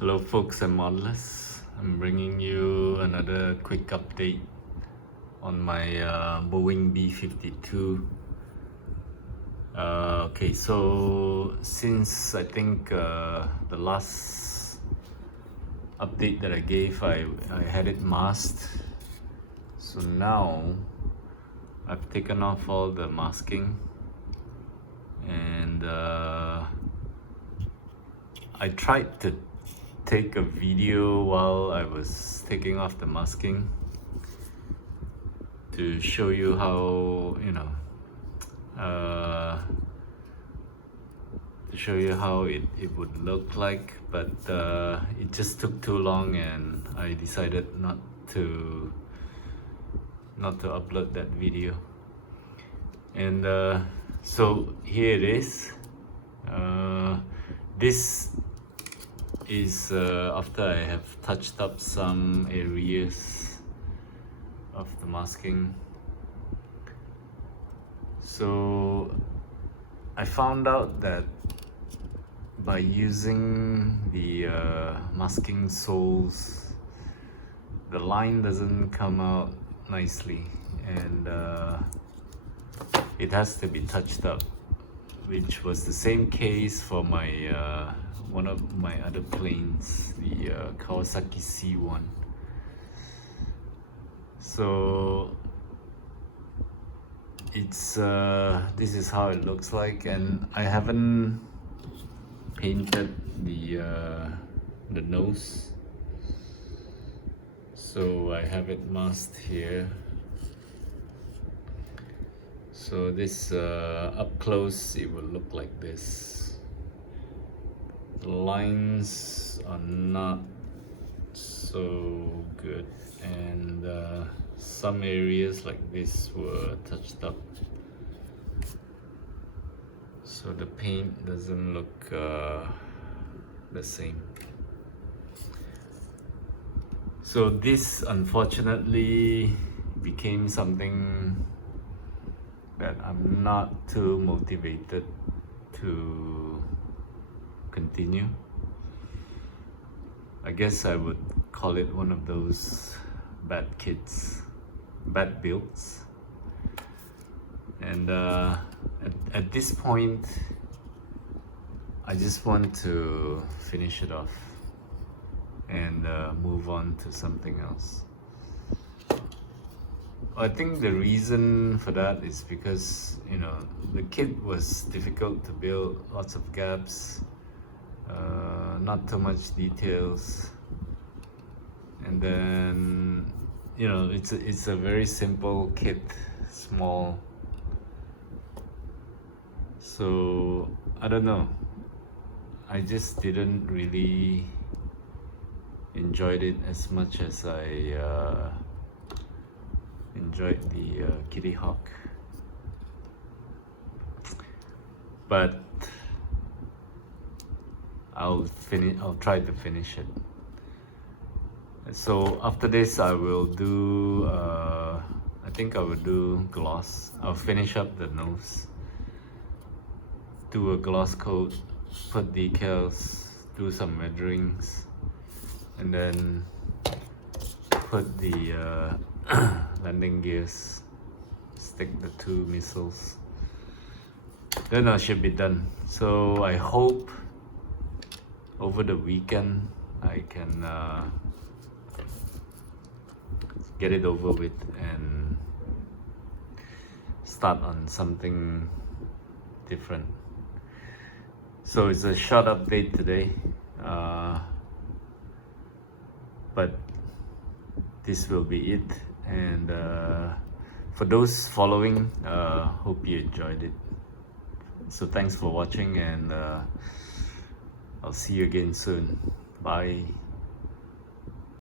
Hello folks and modelers, I'm bringing you another quick update on my Boeing B-52. Okay, so since I think the last update that I gave, I had it masked. So now I've taken off all the masking and I tried to take a video while I was taking off the masking to show you how, to show you how it would look like, but it just took too long and I decided not to upload that video. And so here it is. This is after I have touched up some areas of the masking. So I found out that by using the masking soles, the line doesn't come out nicely, and it has to be touched up, which was the same case for my one of my other planes, the Kawasaki C1. So it's this is how it looks like, and I haven't painted the nose, so I have it masked here. So this up close, it will look like this. The lines are not so good, and some areas like this were touched up, so the paint doesn't look the same. So this unfortunately became something that I'm not too motivated to continue. I guess I would call it one of those bad kits, bad builds. And at this point, I just want to finish it off and move on to something else. I think the reason for that is because, the kit was difficult to build, lots of gaps, not too much details, and then it's a very simple kit, small. So I don't know, I just didn't really enjoyed it as much as I enjoyed the Kitty Hawk, but I'll try to finish it. So after this, I will do I think I will do gloss. I'll finish up the nose, do a gloss coat, put decals, do some renderings, and then put the landing gears, stick the two missiles, then I should be done. So I hope over the weekend I can get it over with and start on something different. So it's a short update today, but this will be it. And for those following, hope you enjoyed it. So thanks for watching, and I'll see you again soon. Bye.